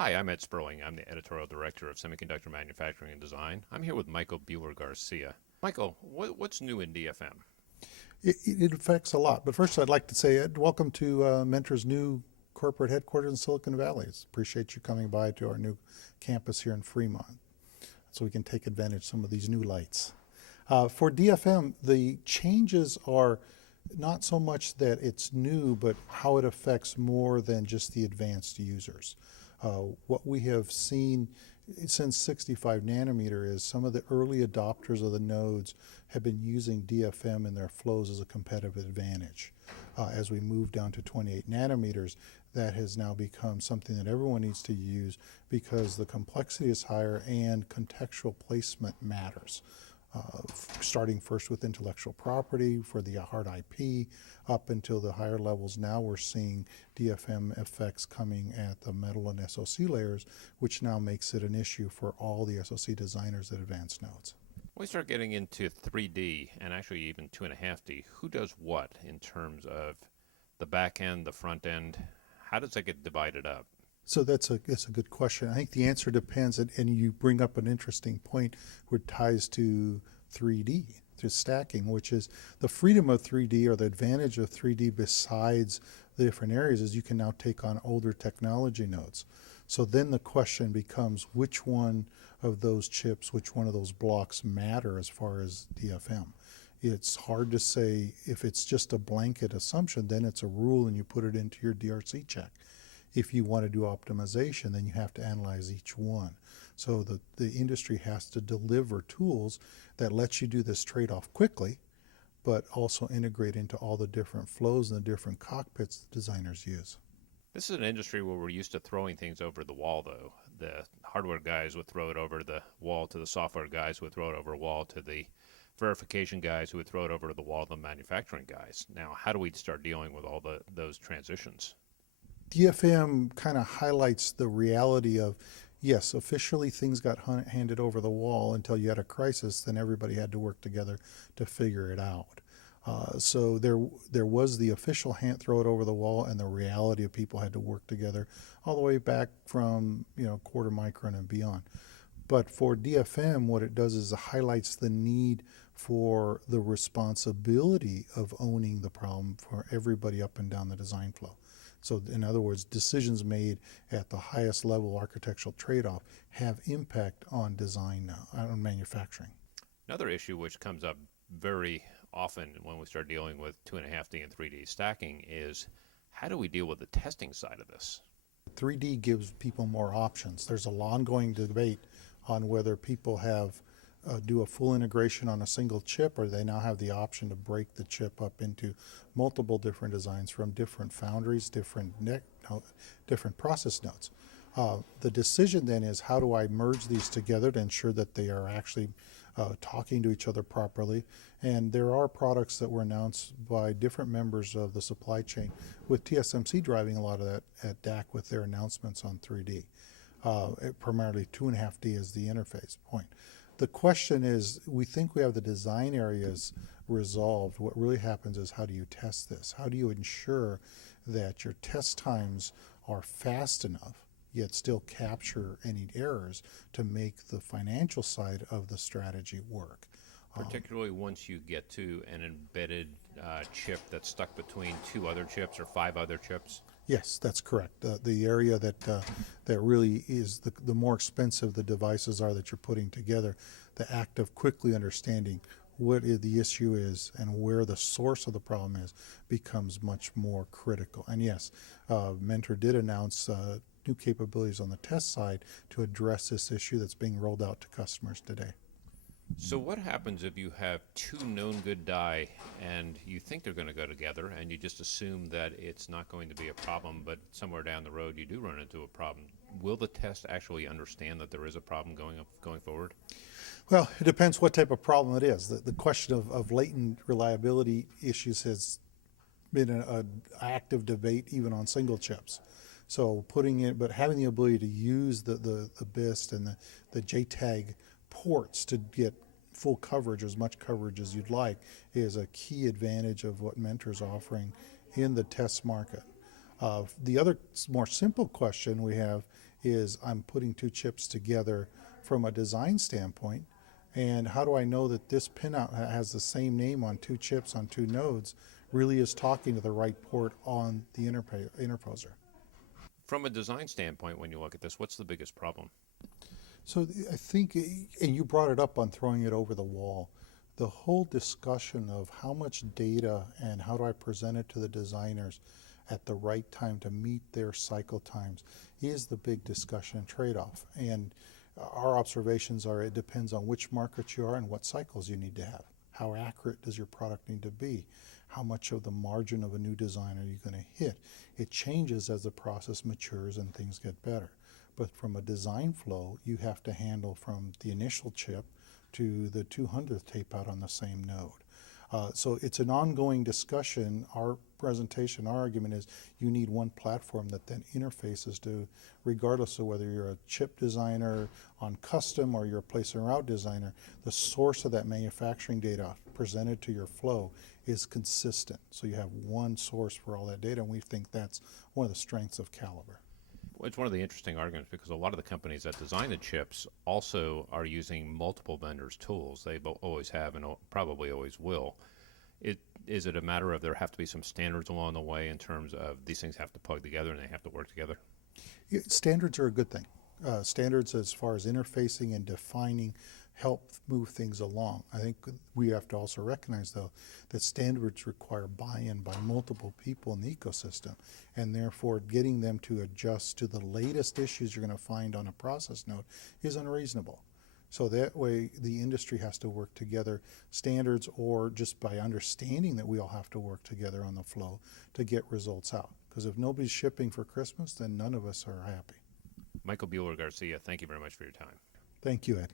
Hi, I'm Ed Sperling. I'm the editorial director of Semiconductor Manufacturing and Design. I'm here with Michael Buehler-Garcia. Michael, what's new in DFM? It affects a lot. But first, I'd like to say, Ed, welcome to Mentor's new corporate headquarters in Silicon Valley. Appreciate you coming by to our new campus here in Fremont so we can take advantage of some of these new lights. For DFM, the changes are not so much that it's new, but how it affects more than just the advanced users. What we have seen since 65 nanometer is some of the early adopters of the nodes have been using DFM in their flows as a competitive advantage. As we move down to 28 nanometers, that has now become something that everyone needs to use because the complexity is higher and contextual placement matters. Starting first with intellectual property for the hard IP up until the higher levels. Now we're seeing DFM effects coming at the metal and SoC layers, which now makes it an issue for all the SoC designers at advanced nodes. When we start getting into 3D and actually even 2.5D, who does what in terms of the back end, the front end? How does that get divided up? So that's a good question. I think the answer depends, and you bring up an interesting point where it ties to 3D, to stacking, which is the freedom of 3D or the advantage of 3D besides the different areas is you can now take on older technology nodes. So then the question becomes which one of those chips, which one of those blocks matter as far as DFM. It's hard to say if it's just a blanket assumption, then it's a rule and you put it into your DRC check. If you want to do optimization, then you have to analyze each one. So the industry has to deliver tools that let you do this trade-off quickly, but also integrate into all the different flows and the different cockpits the designers use. This is an industry where we're used to throwing things over the wall, though. The hardware guys would throw it over the wall to the software guys who would throw it over a wall to the verification guys who would throw it over the wall to the manufacturing guys. Now, how do we start dealing with all those transitions? DFM kind of highlights the reality of, yes, officially things got handed over the wall until you had a crisis, then everybody had to work together to figure it out. So there was the official hand throw it over the wall, and the reality of people had to work together all the way back from quarter micron and beyond. But for DFM, what it does is it highlights the need for the responsibility of owning the problem for everybody up and down the design flow. So in other words, decisions made at the highest level architectural trade-off have impact on design now, on manufacturing. Another issue which comes up very often when we start dealing with 2.5D and 3D stacking is how do we deal with the testing side of this? 3D gives people more options. There's a ongoing debate on whether people do a full integration on a single chip, or they now have the option to break the chip up into multiple different designs from different foundries, different process nodes. The decision then is how do I merge these together to ensure that they are actually talking to each other properly. And there are products that were announced by different members of the supply chain, with TSMC driving a lot of that at DAC with their announcements on 3D. Primarily 2.5D is the interface point. The question is, we think we have the design areas resolved. What really happens is how do you test this? How do you ensure that your test times are fast enough, yet still capture any errors to make the financial side of the strategy work? Particularly once you get to an embedded chip that's stuck between two other chips or five other chips. Yes, that's correct. The area that really is the more expensive the devices are that you're putting together, the act of quickly understanding what the issue is and where the source of the problem is becomes much more critical. And yes, Mentor did announce new capabilities on the test side to address this issue that's being rolled out to customers today. So what happens if you have two known good die and you think they're going to go together and you just assume that it's not going to be a problem, but somewhere down the road you do run into a problem? Will the test actually understand that there is a problem going forward? Well, it depends what type of problem it is. The question of latent reliability issues has been an active debate even on single chips. So but having the ability to use the BIST and the JTAG ports to get full coverage, as much coverage as you'd like, is a key advantage of what Mentor's offering in the test market. The other more simple question we have is I'm putting two chips together from a design standpoint, and how do I know that this pinout has the same name on two chips on two nodes really is talking to the right port on the interposer? From a design standpoint, when you look at this, what's the biggest problem? So I think, and you brought it up on throwing it over the wall, the whole discussion of how much data and how do I present it to the designers at the right time to meet their cycle times is the big discussion and trade-off. And our observations are it depends on which market you are and what cycles you need to have. How accurate does your product need to be? How much of the margin of a new design are you going to hit? It changes as the process matures and things get better. But from a design flow, you have to handle from the initial chip to the 200th tape out on the same node. So it's an ongoing discussion. Our presentation, our argument is you need one platform that then interfaces to, regardless of whether you're a chip designer on custom or you're a place and route designer, the source of that manufacturing data presented to your flow is consistent. So you have one source for all that data, and we think that's one of the strengths of Calibre. Well, it's one of the interesting arguments because a lot of the companies that design the chips also are using multiple vendors' tools. They always have and probably always will. Is it a matter of there have to be some standards along the way in terms of these things have to plug together and they have to work together? Yeah, standards are a good thing. Standards as far as interfacing and defining help move things along. I think we have to also recognize, though, that standards require buy-in by multiple people in the ecosystem, and therefore getting them to adjust to the latest issues you're going to find on a process node is unreasonable. So that way the industry has to work together, standards or just by understanding that we all have to work together on the flow to get results out. Because if nobody's shipping for Christmas, then none of us are happy. Michael Buehler-Garcia, thank you very much for your time. Thank you, Ed.